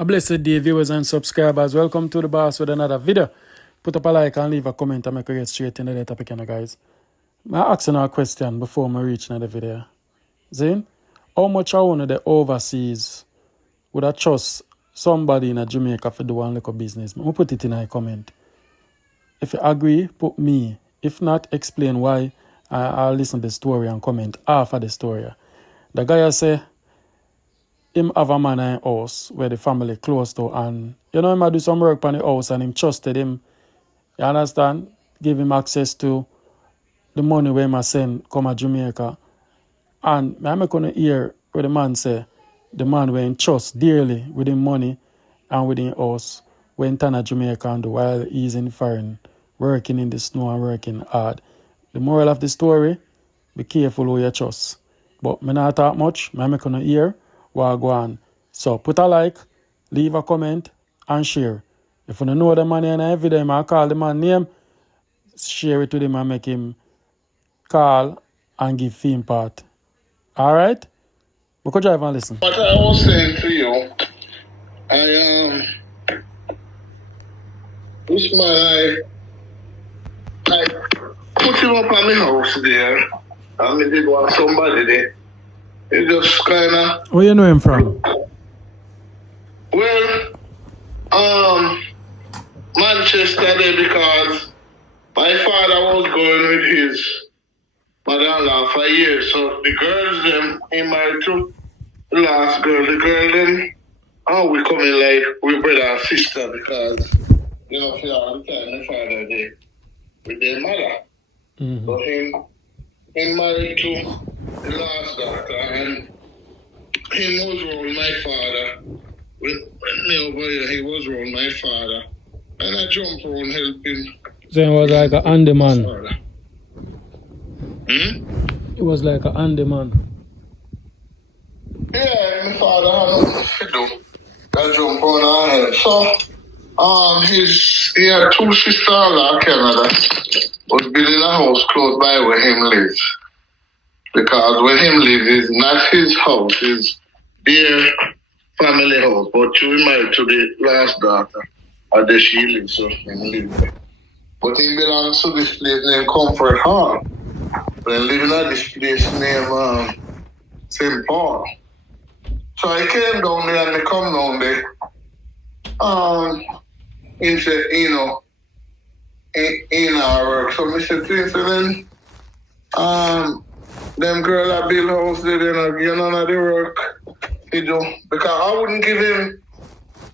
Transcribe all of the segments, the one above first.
A blessed day, viewers and subscribers. Welcome to the boss with another video. Put up a like and leave a comment and make we get straight into the topic, guys. I'm asking a question before I reach the video. Zane, how much I want the overseas would I trust somebody in Jamaica for do one little business? I'll put it in a comment. If you agree, put me. If not, explain why. I'll listen to the story and comment after the story. The guy say, him have a man in house where the family close to, and him do some work on the house and him trusted him, you understand, give him access to the money where him send come to Jamaica. And I'm going to hear what the man say, the man where him trust dearly with him money and with him house went to Jamaica and do while he's in foreign, working in the snow and working hard. The moral of the story, be careful who you trust. But me not talk much, I'm going to hear what go on. So put a like, leave a comment, and share. If you don't know the man in every day, I call the man name, share it to him and make him call and give theme part. Alright? We could drive and listen. What I was saying to you, this man, I put him up on my house there, and I did want somebody there. It just kind of... Where you know him from? Well, Manchester there, because my father was going with his mother-in-law for years. So the girls them, he married to the last girl. The girl them, we coming like we brother and sister, because, for all the time my father there with their mother. Mm-hmm. So he married to the last daughter, and he was around my father. When me over here, he was around my father. And I jumped around helping. So it was like an handyman. It was like an handyman. Yeah, my father had nothing to do. I jumped on and help. So, he had two sisters in Canada. Was building a house close by where him lives. Because where him lives is not his house, it's their family house. But she was married to the last daughter, or there she lives, so him live there. But he belongs to this place named Comfort Hall. But he living at this place named St. Paul. So I came down there and I come down there. He said, in our work. So I said to him, them girl that build house, they don't give none of the work he do. Because I wouldn't give him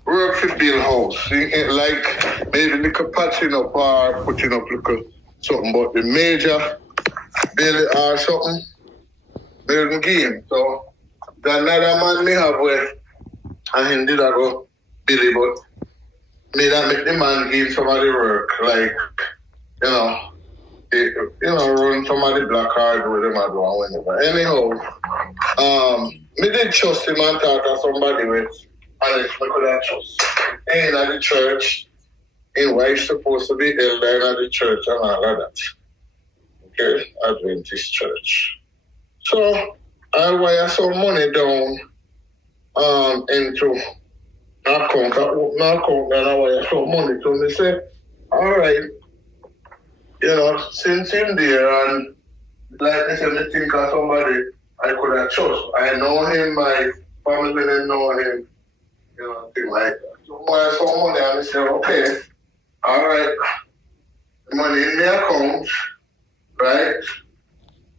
work to build house. Like maybe little patching up or putting up little something, but the major build or something, they wouldn't give him. So the another man me have where and him did I go Billy, but me that make the man give somebody work, like, run somebody black card with them and do whenever. Anyhow, me did trust him and talk to somebody with Alex, I could have trust. And at the church, and wife supposed to be elder at the church and all of that. Okay, Adventist church. So I wire some money down into an account, and I wire some money to me say, all right. Since him there, and like I said, I think of somebody I could have trust. I know him, my family didn't know him, things like that. So I saw money and I said, okay, all right, the money in the account, right?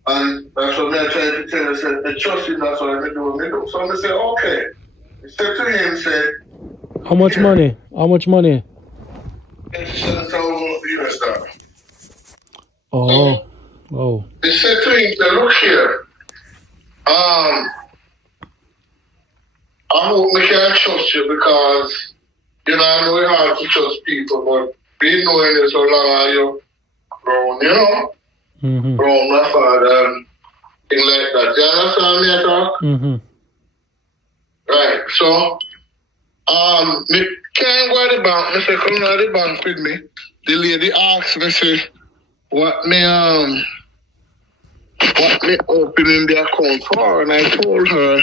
And that's what I tried to tell you, I said, the trust is that's what I do. So I said, okay. I said to him, said, how much money? How much money? $7,000. Oh, oh. They said to him, look here, I hope we can trust you because, I know it's hard to trust people, but being knowing you so long and you grown, grown my father and things like that. You understand me at all? Mm-hmm. Right, so, me can't go to the bank. I said, come to the bank with me. The lady asked me, say, what me opening the account for, and I told her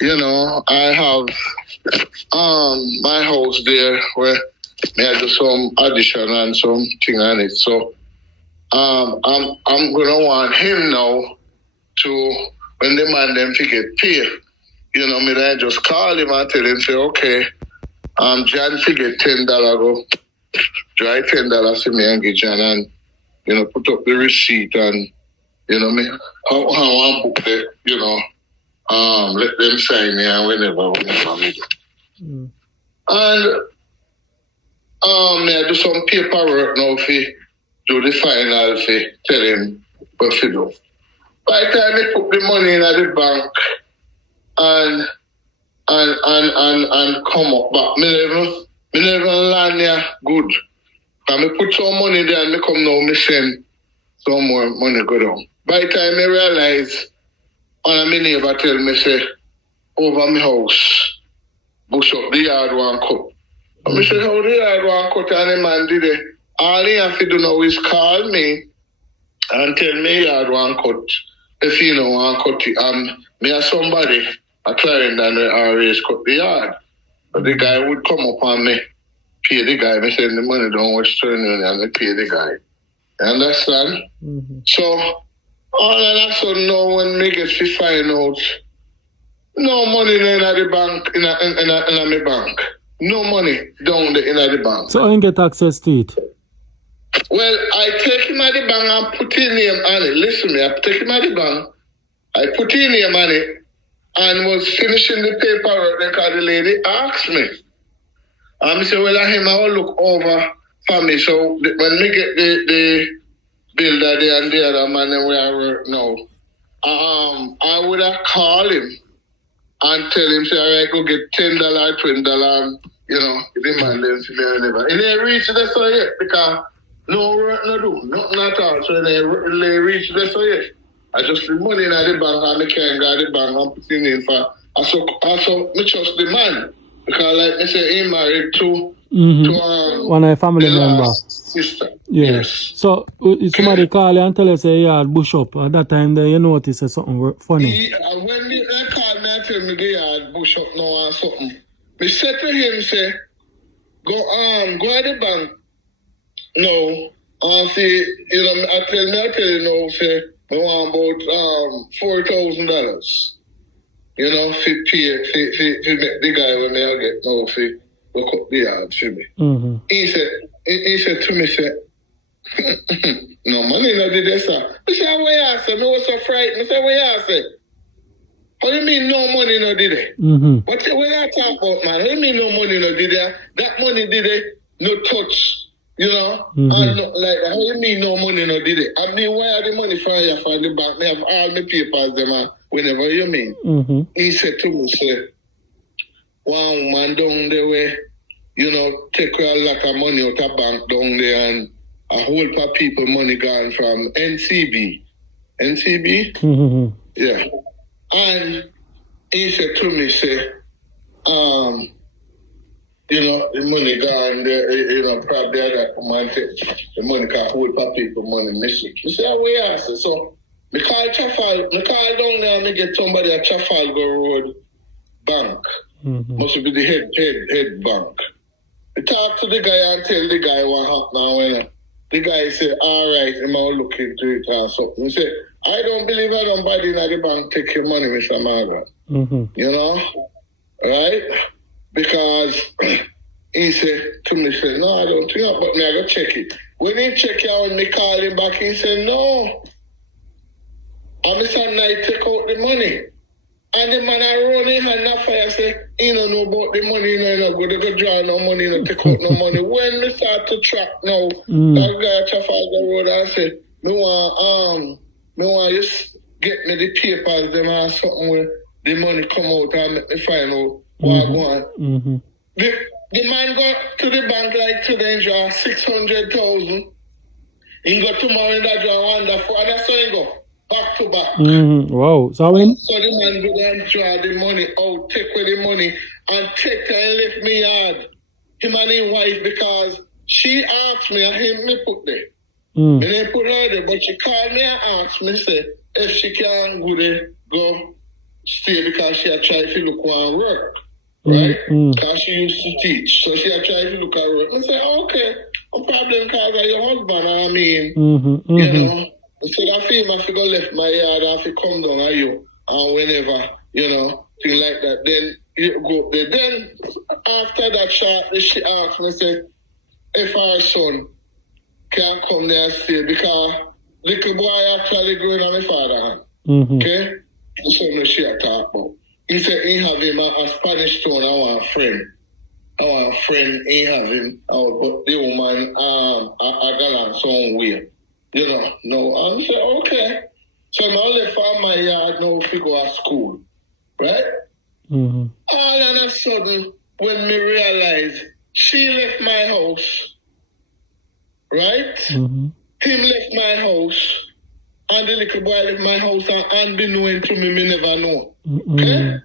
you know, I have my house there where I do some addition and some thing on it. So I'm gonna want him now to, when the man them to get paid. You know, me I just call him and tell him, say, okay, John to get $10 go. Try $10 to me and get John and, you know, put up the receipt and, you know, me how I book it, you know, let them sign me and whenever me do. And me I do some paperwork now for do the final for tell him what to do. By the time I put the money in the bank and come up back, me never land there good. And me put some money there and me come now, me send some more money go down. By the time I realize, one of my neighbor tell me, say, over my house, bush up the yard one cut. And I say, how the yard one cut? And the man did it. All he have to do now is call me and tell me yard one cut. If you know one cut it, me or somebody, a client and always cut the yard. But the guy would come up on me, pay the guy, me send the money down Western Union and me pay the guy. You understand? Mm-hmm. So all of a sudden now when me get to find out, no money in the bank, in my bank. No money down there in the bank. So I didn't get access to it? Well, I take him at the bank and put his name on it. Listen me, I take him at the bank, I put his name on it, and was finishing the paperwork because the lady asked me. And I said, well, I will look over for me. So when we get the builder there and the other man where I work now, I would have called him and tell him, say, all right, go get $10, $20, you know, the man then see me or whatever. And they reach this so yet because no work, no do, nothing at all. So they reach this so yet. I just put money in the bank and I can't go to the bank and put it in for. Also, I trust the man. Because like I say, he married to one of the family members. Sister. Yeah. Yes. So somebody call you and tell us say yard bush up. At that time there you notice something funny. When they call me and tell me the yard bush up now or something, me said to him, say, go at the bank now and see, you know, I tell you now, say, I want about $4,000. You know, for pay, for make the guy when I get now for look up the yard for me. Mm-hmm. He said to me, say, no money no did this, sir. I said, what you say? I was so frightened. I said, what you say? How do you mean no money no did it? Mm-hmm. What you talk about, man? How do you mean no money no did it? That money did it, no touch. You know? Mm-hmm. And no, like, how do you mean no money no did it? I mean, where are the money for you for the bank? I have all my papers, them, whenever you mean. Mm-hmm. He said to me, say, one man down there where, you know, take a lot of money out of bank down there and a whole lot of people money gone from NCB. NCB? Mm-hmm. Yeah. And he said to me, say, you know, the money gone there, you know, probably that man take the money can hold for people money missing. You say, how we ask it? So me call down there and me get somebody at Trafalgar Road Bank. Mm-hmm. Must be the head bank. I talk to the guy and tell the guy what happened now. The guy say, all right, I'm going to look into it or something. He say, I don't believe nobody in the bank take your money, Mr. Margaret. Mm-hmm. You know? Right? Because he said to me, say, no, I don't think that, but I go check it. When he check it out and me call him back, he said, no. And Mr. Knight take out the money. And the man I run in hand and fire say, he don't know about the money, you know, go to draw no money, you know, take out no money. When we start to track now, that guy at Trafalgar Road, I said, me want you get me the papers, them or something where the money come out and make me find out what I want. Mm-hmm. The man go to the bank like today and draw 600,000. He go tomorrow and that draw wonderful. And that's how he go. Back to back. Mm-hmm. Wow. So the man go and draw the money out, take away the money, and take and left me yard. Him and his wife, because she asked me, and him me put there. And they put her there, but she called me and asked me, say, if she can go there, go stay because she had tried to look one work. Right? Because she used to teach. So she had tried to look at work. I said, okay, no problem because of your husband. I mean, you know, instead of him, I go left my yard, I have to come down on you. And whenever, you know, thing like that. Then you go up there. Then after that shot, she asked me, said, if our son can come there and stay because little boy actually growing on my father hand. Okay? That's what she talk about. He said he have him a Spanish town. I want a friend. He have him. But the woman a galant somewhere. You know. No. I said, okay. So I left from my yard now to go to school. Right? All of a sudden, when me realized she left my house, right? Him left my house. And the little boy left my house and unbeknown to me never know. Okay?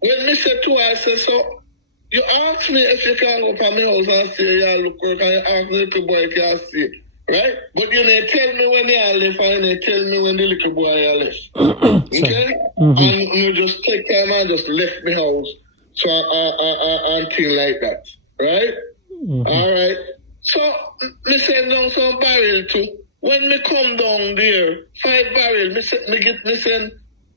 When me said to her, I said, so, you asked me if you can go up my house and say, yeah, look, and you ask the little boy if you see, right? But you didn't tell me when they left and you didn't tell me when the little boy left. Okay? And you just take time and just left my house. So, and thing like that. Right? All right. So, me send down some barrel too. When me come down there, 5 barrels, me send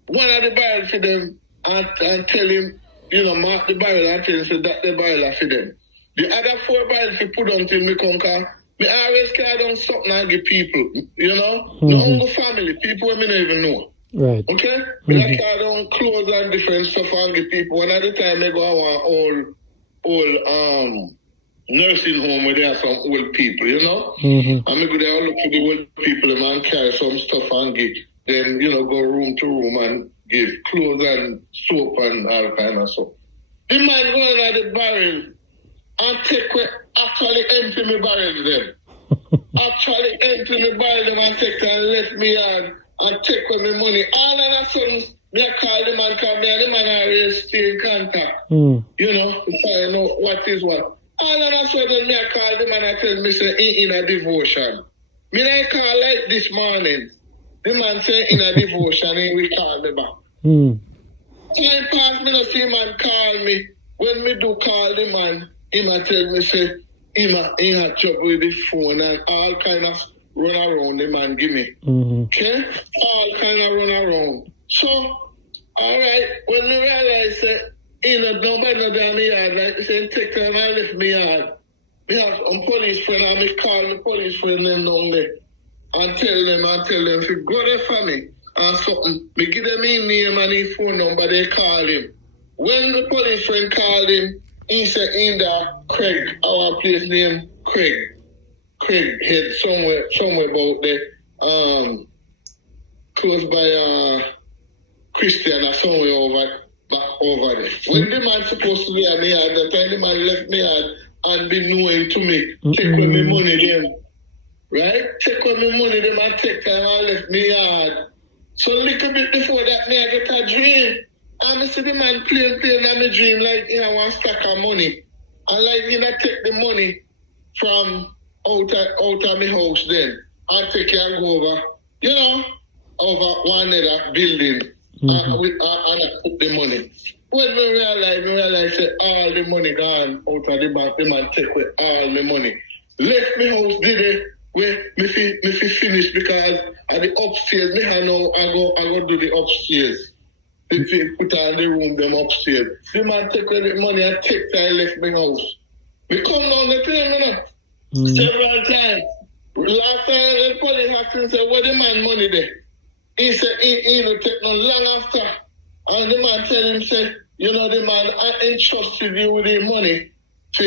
one of the barrels for them and tell him, you know, mark the barrel and tell him so that the barrel are for them. The other 4 barrels to put on till me come cause me always carry down something and give people, you know? No only family, people me don't even know. Right. Okay? Me carry down clothes and different stuff and give people. One at the time I go on old nursing home where there are some old people, you know? And I go there, look for the old people and carry some stuff and give. Then, you know, go room to room and give clothes and soap and all kind of stuff. The man going at the barrel and actually empty my barrel then. Actually empty my barrel and take and left me and take away my money. All of a sudden, me call the man, come me and the man always stay in contact. You know, to find out what is what. All of a sudden, me call the man and tell me, say, he in a devotion. Me I call like this morning. The man say in a devotion, he will call me back. Time pass, me not see man call me. When me do call the man, he might tell me, say, he had trouble with the phone and all kind of run around the man give me. Okay? All kind of run around. So, all right, when me realize that, nobody not down the yard, like say, take time I left me yard. Me have a police friend and me call the police friend them down there and tell them if you go there for me and something, me give them his name and his phone number, they call him. When the police friend called him, he said in the Craig, our place name Craig head somewhere about there, close by Christian or somewhere back over there. When the man supposed to be at me yard, the time the man left me yard and be knowing to me, take on me money them. Right? Take on me money them and take time and left me yard. So a little bit before that, me I get a dream. And I see the man playing on the dream like he want stack of money. And like he not take the money from out of my house then. I take it and go over, you know, over one other building. And I put the money. When we realize that all the money gone out of the bank, the man take away all the money. Left me house did it where me finish because at the upstairs, me I know I go do the upstairs. They put on the room them upstairs. The man take away the money and take time left me house. We come down the train, you know, several times. Last time the police happened say, where the man money there? He said he will take no long after. And the man tell him, say, you know, the man entrusted you with the money to,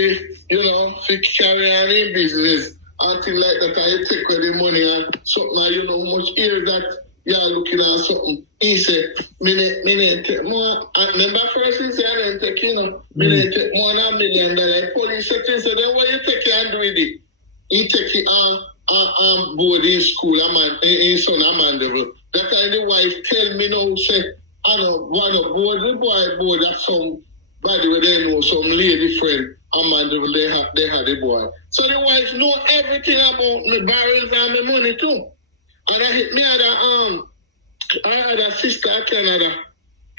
you know, to carry on in business until like that. And you take away the money and something, you know, how much here that you're looking at something. He said, me take more. Remember first he said, I didn't take, you know, me take more than $1 million. Police said, then what you take it and do with it? He take it on board in school, in son Amandeville. That time the wife tell me now, say, I know, one of board that somebody where they know, some lady friend, Amandeville, they had the boy. So the wife know everything about my barrels and my money too. And I had a sister in Canada,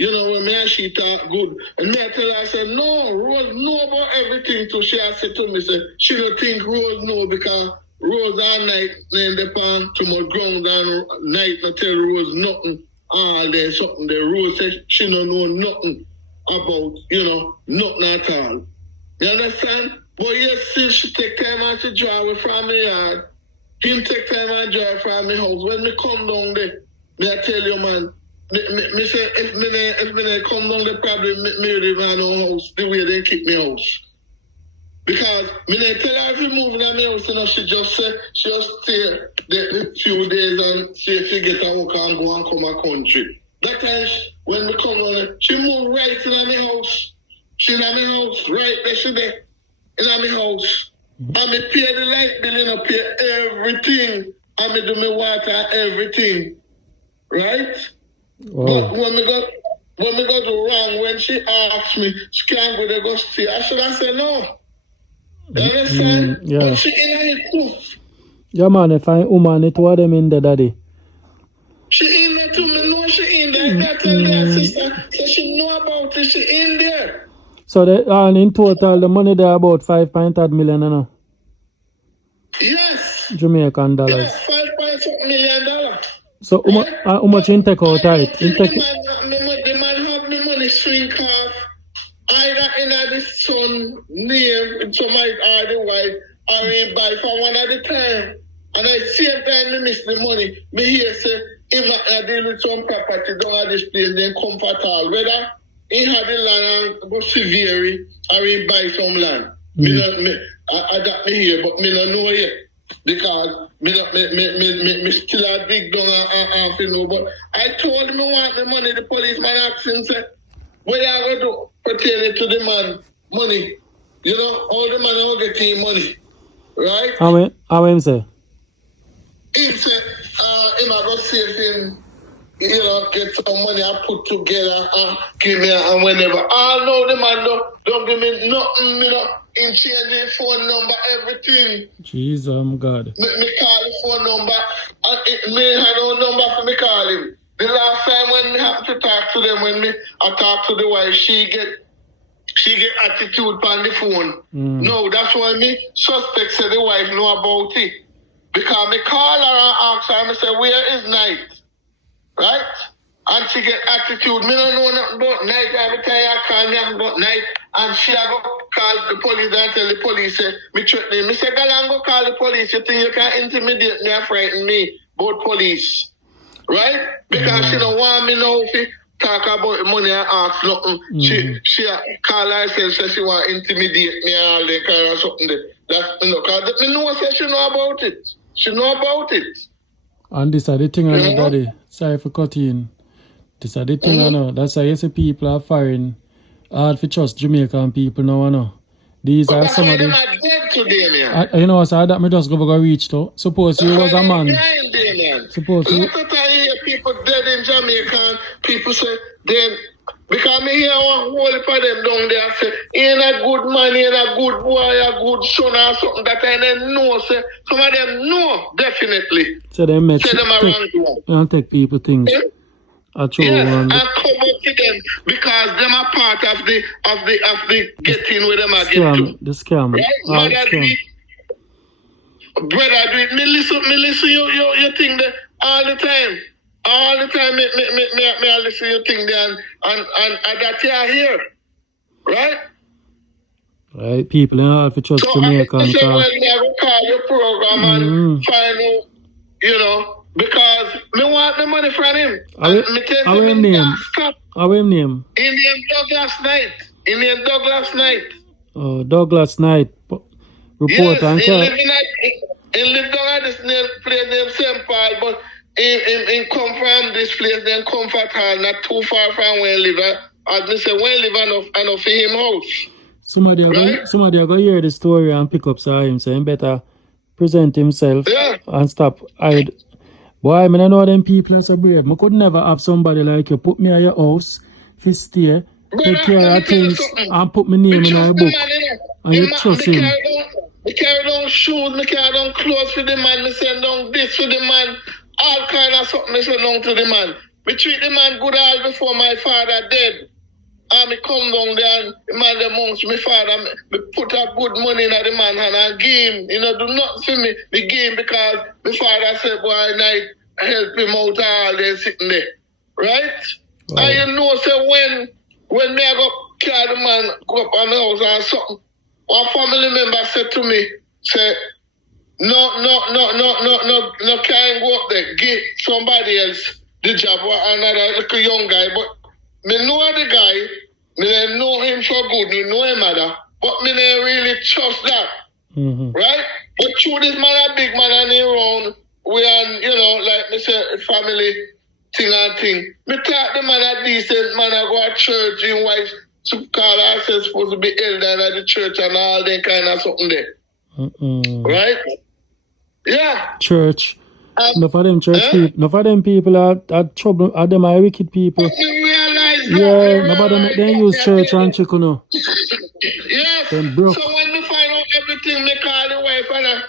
You know, when me and she talk good. And me I tell her, I said, no, Rose know about everything too. She has said to me, say, she don't think Rose know because Rose all night laying the pan too much ground and night not tell Rose nothing. There's something there. Rose said she don't know nothing about, you know, nothing at all. You understand? But yes, since she take time out to drive away from me yard, him take time out to drive from my house. When me come down there, me I tell you, man, me say, if me come down there, probably me live in no house the way they keep me house. Because me tell her if you move in my house, you know, she just say, she just stay the few days and see if she get a work and go and come a country. That time, when me come down there, she move right in my house. She in my house, right there, she there, in my house. And me pay the light bill, you know, pay everything. And me do me water, everything. Right? Wow. But when me got to wrong, when she asked me, she can't go there, go stay. I should have said no. You understand? Yeah. But she in it too. Yeah, man, if I woman, it was them in there, daddy. She in there too. Me know she in there. I tell her sister, so she know about it. She in there. So in total, the money there about 5.8 million, you know? Yes. Jamaican dollars. Yes, $5.8 million. So how much in take out right? The man have the money swing off. Either in the son name, somebody or the wife, or in buy for one at the time. And at the same time, me miss the money. Me hear say, if I deal with some property, don't have this place, then comfort all. Whether he had the land and go severe, or he buy some land. I got me here, but me don't know yet. Because me still a big down and you know. But I told him I want the money. The policeman asked him, say, what you going to do? Pertain it to the man money. You know, all the man will get him money. Right? How him say? Him say, him I go save him, you know, get some money I put together and give me and whenever. I know the man don't give me nothing, you know. Him change his phone number, everything. Jesus, God. Me call the phone number. And me had no number for me call him. The last time when me have to talk to them, when I talk to the wife, she get attitude on the phone. No, that's why me suspect say the wife know about it. Because me call her and ask her and say, where is Night? Right? And she get attitude. Me don't know nothing about Night. Every time I call me about Night. And she go call the police and tell the police, say, me threatening. Me say, girl, I'm go call the police. You think you can intimidate me and frighten me about police? Right? Because she don't want me now to talk about money and ask nothing. She call herself, say she want to intimidate me and all that kind of something there. That's, you know, because me know say she know about it. She know about it. And this is the thing, I know, daddy. Sorry for cutting. This is the thing, I know. That's why you see people are firing hard for trust Jamaican people now, I know. These but are some of the... dead today, man. You know, so that me just go reach to. Suppose you was a man. Suppose you... Look at hear people dead in Jamaica. People say, then, because me hear one whole heap of them down there say, he ain't a good man, he ain't a good boy, a good son or something that I didn't know. Say, some of them know, definitely. So they make... Say them around you. And take people things. Yes, and come up to them because them are part of the getting where them are getting to. The scam. Right? Mother do it. Brother do it. Me listen you think that all the time. All the time me listen you think there and that you are here. Right? Right, people in order to trust Jamaican. So when I will call your program and find out, you know, because me want the money from him. How him name? How him name? Indian Douglas Knight. Oh, Douglas Knight. Report and he live down at this place named St. Paul, but he come from this place named Comfort Hall, not too far from where he live. As me say, where he live enough for him house. Somebody are going to hear the story and pick up him, so he better present himself and stop hide. Boy, I mean, I know them people are so brave. I could never have somebody like you put me at your house, for stay, take care of things, and put my name in your book. And you trust him. Me carry down shoes, me carry down clothes for the man, me send down this for the man, all kind of something me send down to the man. Me treat the man good all before my father dead. And me come down there and the man amongst my father, me put up good money in the man hand and give him. You know, do not for me, the game because my father said, boy, night help him out all day sitting there. Right? Wow. And you know, so when me I go carry the man, go up on the house and something, one family member said to me, say, no, can't go up there. Give somebody else the job or another little young guy. But me know the guy, me don't know him so good, me know him mother, but me don't really trust that. Right? But through this man a big man and he around, we are, you know, like me say, family thing and thing. Me talk the man a decent man, I go to church, his wife to call ourselves supposed to be elder at the church and all that kind of something there. Right? Yeah. Church. Enough of them church people. Enough of them people are trouble. Are them are wicked people. Yeah, nobody they use church and chicken. No. Yes. So when we find out everything, me call the wife and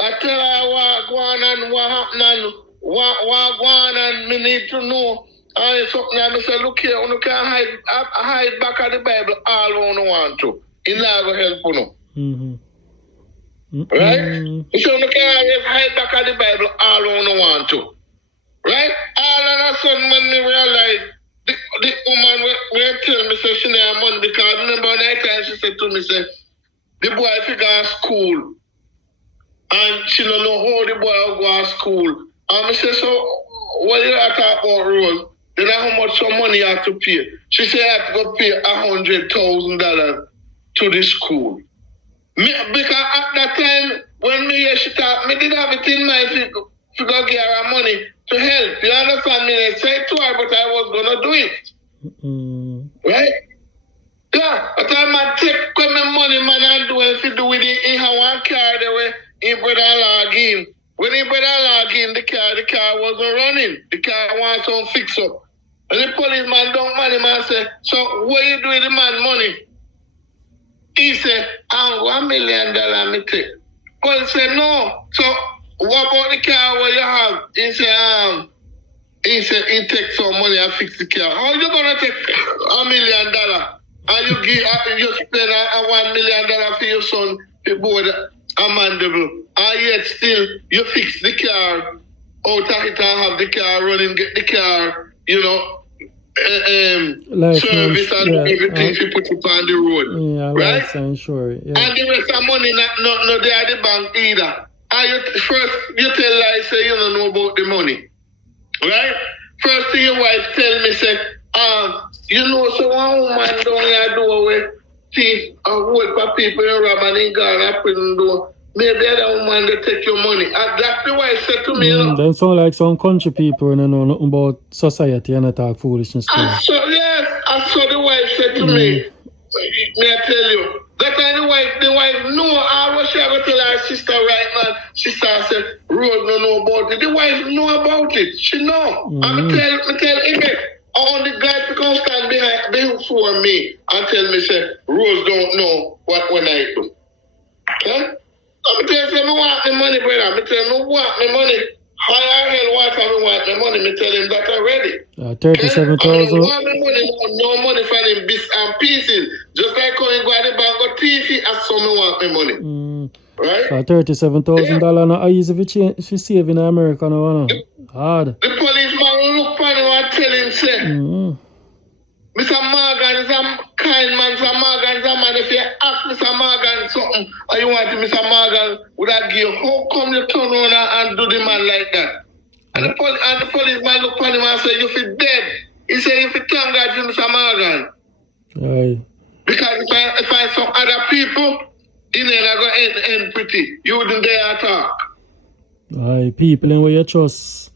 I tell her what going on, what happened, what going on, me need to know. And something I say, look here, you can hide back at the Bible all you want to. It's not going to help you. Right? So you can hide back at the Bible all you want to. Right? All of a sudden when me realize the woman will tell me say she need money because remember that time she said to me, say, the boy figure at school and she don't know how the boy will go to school. And I say, so what you talk about Rose? Then how much some money you have to pay? She said I have to go pay $100,000 to the school. Me, because at that time when me hear she talk, me did have it in mind to go give her money to help. You understand me? I said to her, but I was gonna do it. Right? Yeah. But I take my money, man, and do if you do with it in one car the way in brother log in. When he brother log in the car wasn't running. The car wants some fix up. And the policeman don't money man say, so what you do with the man money? He said, I'm $1 million me take. But he said, no. So what about the car what you have? He said he take some money and fix the car. How you gonna take $1 million? And you spend $1 million for your son to board amendable. And yet still you fix the car out of it and have the car running, get the car, you know, service and everything to put it on the road. Right? And the rest of money not there at the bank either. And you tell like say you don't know about the money. Right? First thing your wife tell me say, you know, so one woman down here doorway, thief and hold for people in rob and in Ghana prison door. Maybe that woman they take your money. And that's the wife said to me. They sound like some country people and know nothing about society and talk foolishness. I saw the wife said to me, may I tell you, that time the wife know all what she ever tell her sister right now. Sister said, Rose don't know about it. The wife know about it. She know. I tell Amy, all the guys to come stand before me and tell me, say, Rose don't know what when I do. Okay? I'm tell you, I want my money, brother. I'm tell you, I want my money. How the hell what I want my money? Me tell him that already. 37,000. I don't want my money, no money for them bits and pieces. Just like going go to the bank or TV, I saw me want my money. Right? $37,000 not easy if you save in America now. Hard. The policeman look at him and tell him, say, Mr. Morgan is a kind man, Mr. Morgan is a man. If you ask Mr. Morgan something, or you want Mr. Morgan would that give, how come you turn around and do the man like that? And the policeman look at him and say, you feel dead. He say, you feel thank God to Mr. Morgan. Aye. Because if I saw other people, you know, they're going to end pretty. You wouldn't dare talk. Aye, people in where you trust.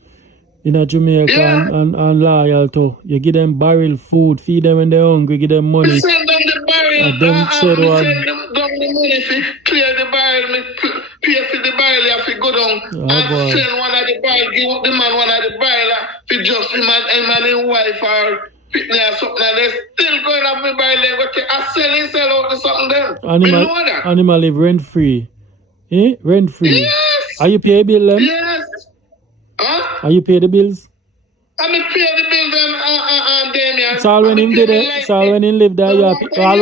In a Jamaica and loyal to. You give them barrel food, feed them when they're hungry, give them money. You send them the barrel. Send them the money to clear the barrel, pay for the barrel, you have to go down and send one of the barrel, give the man one of the barrel for just him and his wife or fitness or something, and they're still going up the barrel, they go take sell out to something them. Animal live rent free. Eh? Rent free. Yes. Are you pay a bill then? Yes. Huh? Are you pay the bills? I'm a pay the bill them Damien. So all when him did it, so all when him lived there, you are all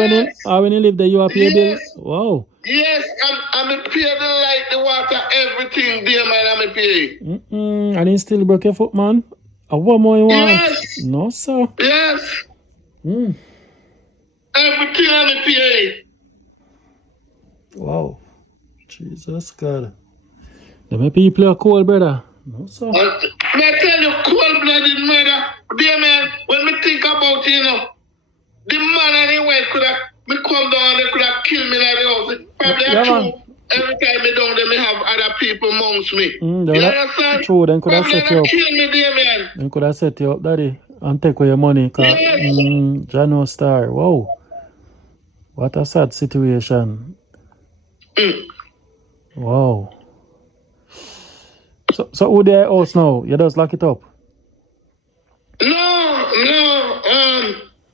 when he lived there, you are pay a bill. Yes. Wow. Yes, I'm a pay the light, the water, everything, dear man, I'm a pay. And he still broke your foot, man. What more you want? Yes. No, sir. Yes. Mm. Everything I'm a pay. Wow. Jesus God. Them people are cold, brother. No, sir. May I tell you, cold-blooded murder, dear man, when me think about it, you know, the man and the wife could have, me come down and they could have killed me like the house. Probably Yeah, true. man. Every time me down there, me have other people amongst me. You that, understand? true, then could have Probably set you up. kill me, dear man. Then could have set you up, daddy, and take away your money. Cause, Yes. Jano Star, wow. What a sad situation. Wow. So who there house now? You just lock it up? No.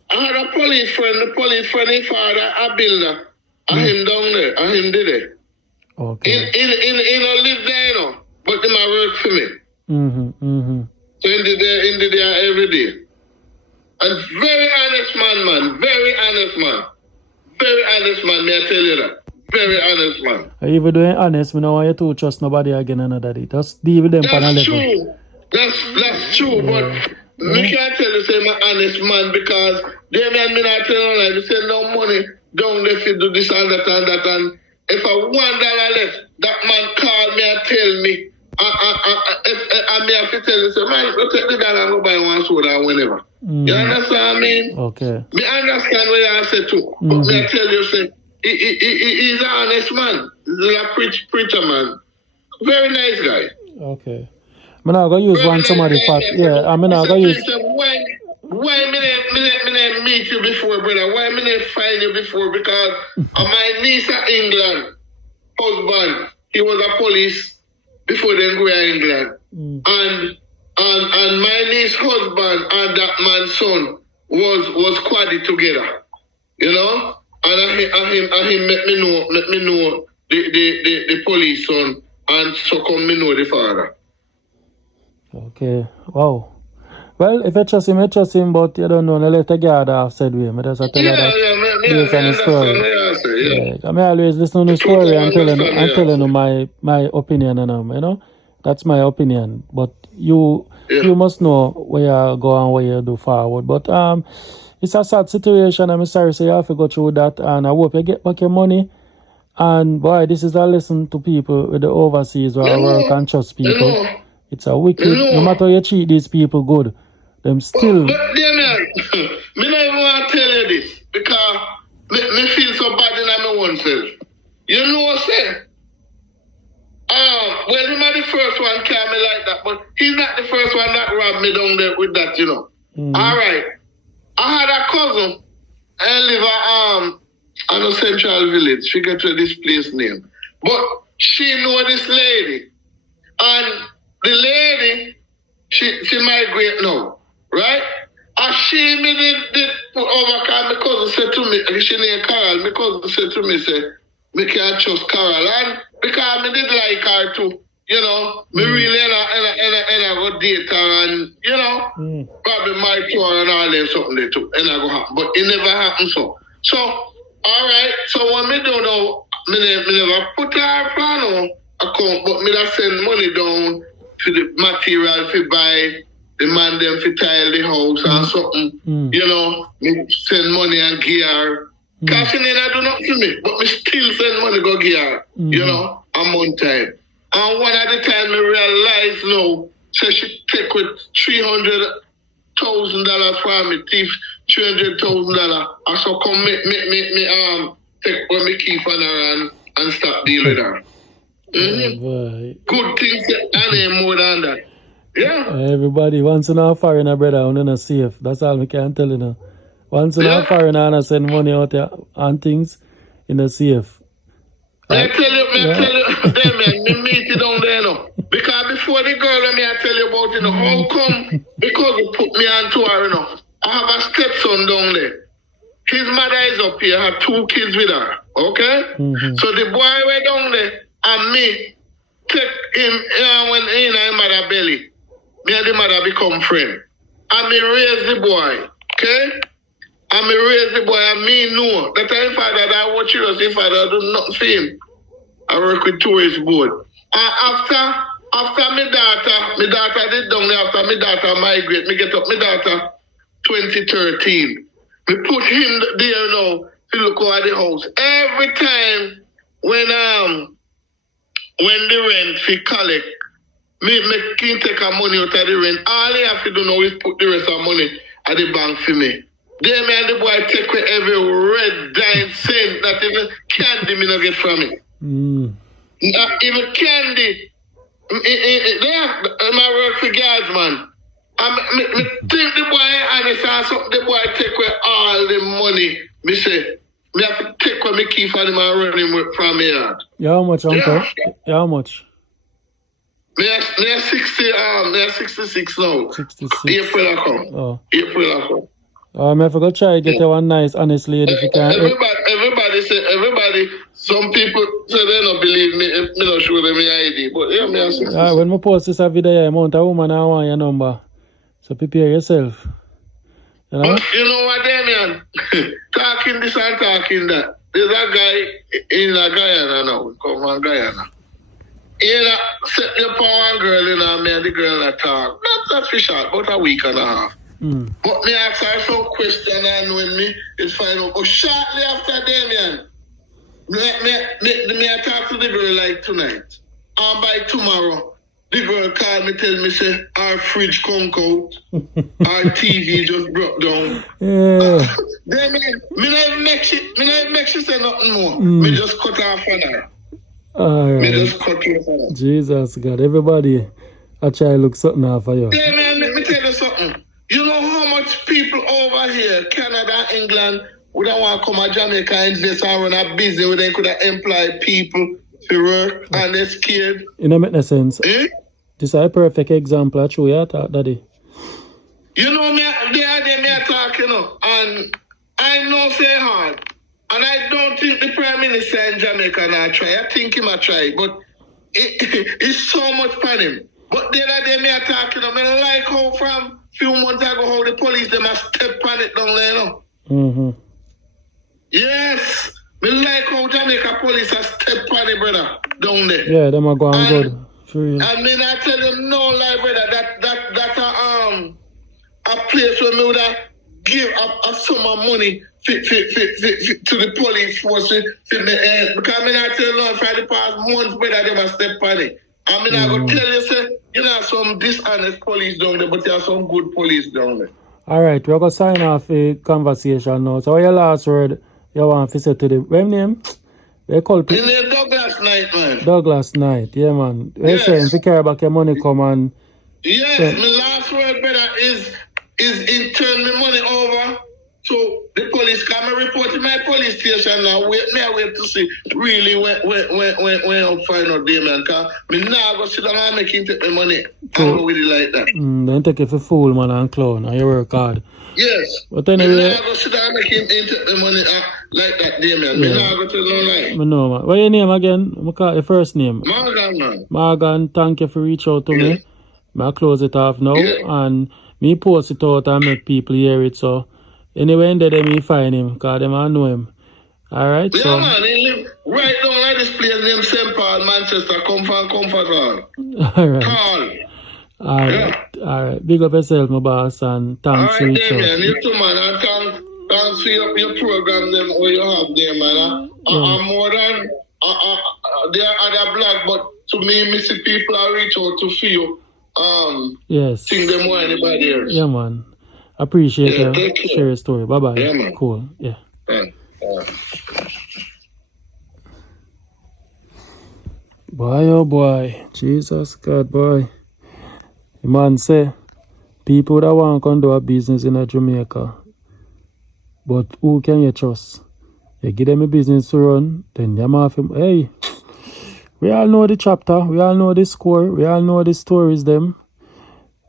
I had a police friend, his father, a builder. I him down there. I him did it. Okay. In a live there, you know. But they might work for me. So in the there every day. And very honest man. Very honest man. Very honest man, may I tell you that. Very honest man. Even though you're honest, we don't want you to trust nobody again another day. Just deal with them on a That's level. true. That's true, but me can't tell you say I'm an honest man because they me not tell you like they say no money down there to do this and that and if I $1 left, that man call me and tell me I may have to tell you say man, go take the dollar and go buy one soda or whenever. You understand what I mean? Okay. Me understand what you say too. But me I tell you say he's an honest man. He's a preacher man. Very nice guy. Okay. I'm not going to use one somebody fat. Yeah, I'm not going to use. Why me meet you before, brother? Why me find you before? Because my niece in England, husband, he was a police before they go to England. And my niece husband and that man's son was quaddy together. You know? And him let me know the police son and so come me know the father. Okay. Wow. Well, if I trust him, but you don't know, let the guard off said we. I just tell her that based on the story. I always listen to the story and telling you my opinion on you know. That's my opinion. But you must know where you go and where you do forward. But it's a sad situation. I'm sorry, so you have to go through that, and I hope you get back your money. And boy, this is a lesson to people with the overseas where I work and trust people. It's a wicked. No matter how you treat these people good, them still. But dear man, me not even want to tell you this because me feel so bad in my own self. You know what I'm saying? Well, he might be the first one call me like that, but he's not the first one that robbed me down there with that, you know. All right. I had a cousin and live in a central village. She get to this place name. But she know this lady. And the lady, she migrate now, right? And she did overcome. My cousin said to me, she named Carol. My cousin said to me, say, me can't trust Carol. And because I did like her too, you know, me really and I go date her and, you know, probably my tour and all that something they too. And I go happen. But it never happened so. So, all right. So what me do now, me never put her plan on account, but me just send money down for the material to buy the man them to tile the house and something. You know, me send money and gear. Cash in I do not for me, but me still send money go gear. You know, I'm on time. And one at the time me realize now, so she take with $300,000 for me, thief $300,000. I so come me take what me keep on her and stop dealing with her. Good things and ain't more than that. Yeah. Everybody, once in a foreigner, brother, I'm not safe. That's all I can tell you now. Once in a foreigner, I send money out there and things in a safe. I tell you, them man, me meet you down there now. Because before the girl, let me tell you about it, you know, how come? Because you put me on to her, you know. I have a stepson down there. His mother is up here, have 2 kids with her, okay? So the boy went down there and me take him when he in his mother belly. Me and the mother become friends. and me raise the boy. Okay? And me raise the boy and me know that if father that watch us, if father do nothing for him. I work with tourist board. After my daughter did down there, after my daughter migrate, me get up my daughter 2013. Me put him there now to look over the house. Every time when the rent fi collect, me can take a money out of the rent. All he have to do now is put the rest of money at the bank for me. Then me and the boy take away every red dime cent that even candy me not get from it. Even candy. My work for guards, man. I think the boy honest, so the boy take away all the money. Me say, me have to take away my key for him and run him from here. Yeah, how much, uncle? Yeah, how much? Me are 66 now. 66. April I come. Oh. April I come. I forgot to try to get one nice, honest lady if you can. Everybody, some people say they don't believe me if me not show them my ID. But yeah, me are 66. When I post this video, I want a woman, I want your number. So prepare yourself. You know? But you know what, Damian? Talking this and talking that. There's a guy in Guyana now. We come from Guyana. He set your power girl in me and the girl that talk. Not for short, about a week and a half. But me ask her some question and when me is find out. But shortly after Damian, me I talk to the girl like tonight. And by tomorrow, the girl called me, tell me, say, our fridge come out. Our TV just broke down. Yeah. Then me not make she say nothing more. Me just cut off on her. Alright. Me just cut off on her. Jesus God, everybody I try to look something out for you. Yeah, man, let me tell you something. You know how much people over here, Canada, England, would want to come to Jamaica and invest and run a business where they could have employed people to work and they're scared. It don't make no sense. Eh? This is a perfect example of true you talk, Daddy. You know, me I talk, you know, and I know say hard. And I don't think the Prime Minister in Jamaica not try. I think he might try, but it's so much for him. But the other day me I talk, you know, I like how from few months ago how the police them a step on it down there, you know. Yes. Me like how Jamaica police a step on it, brother, down there. Yeah, them are going good. Free. I mean I tell them no lie, brother, that a place where me would have give a sum of money to the police force because I tell you for the past months, brother, they must step on it. I mean, I go tell you, say, you know, some dishonest police down there, but there are some good police down there. All right, we're going to sign off a conversation now. So, what your last word you want to say to the... What name? They call people... His name Douglas Knight, man. Douglas Knight, yeah, man. They're saying, if you care about your money, come and... Yes, yeah. my last word, brother, is in turn the money over so the police come and report to my police station now. Wait to see really when I'll find out there, man. Because me now go sit down and make him take the money and go with it like that. Then take it for fool, man, and clown, and you work hard. Yes. But anyway... Me now go sit down and make him take the money like that there, man. Yeah. Me now go tell no lie. I know, man. What's your name again? Your first name? Morgan, man. Morgan, thank you for reaching out to me. I'll close it off now. And me post it out and make people hear it, so... Anyway, in there, me find him, because them I know him. Alright, yeah, so... man, he live right down like this place named St. Paul, Manchester. Come from Comfort Hall. Alright. Tall. Alright, alright. Big up yourself, my boss, and thanks for it. Alright, you too, man, and thanks for your program, them, what you have there, man. I'm more than... there are other black, but to me see people I reach out to feel. Yes. Think them more anybody else. Yeah, man. Appreciate you. Share your story. Bye bye. Yeah, man. Cool. Yeah. Boy, oh boy. Jesus God, boy. The man say, people that want to do a business in a Jamaica, but who can you trust? You give them a business to run, then them off him. Hey, we all know the chapter. We all know the score. We all know the stories, them.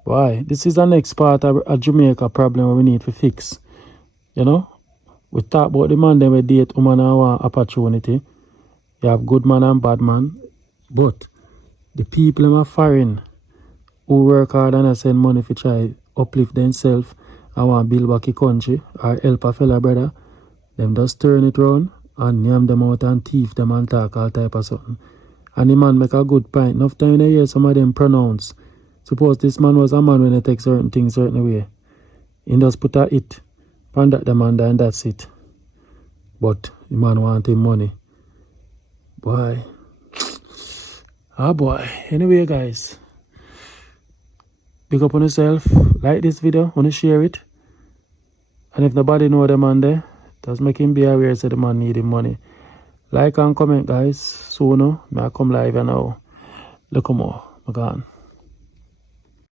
Why? This is the next part of a Jamaica problem we need to fix. You know? We talk about the man that we date woman and want opportunity. You have good man and bad man. But the people in are foreign who work hard and send money to try uplift themselves and want to build back a country or help a fellow brother, them just turn it round and name them out and thief them and talk all type of something. And the man make a good point. Enough time you hear some of them pronounce. Suppose this man was a man when he take certain things certain way. He just put a it on that demand and that's it. But the man want him money. Boy. Ah boy. Anyway guys. Big up on yourself. Like this video. Wanna share it. And if nobody know the man there, just make him be aware that the man need him money. Like and comment guys. Soon I come live and now. Look more. I'm gone.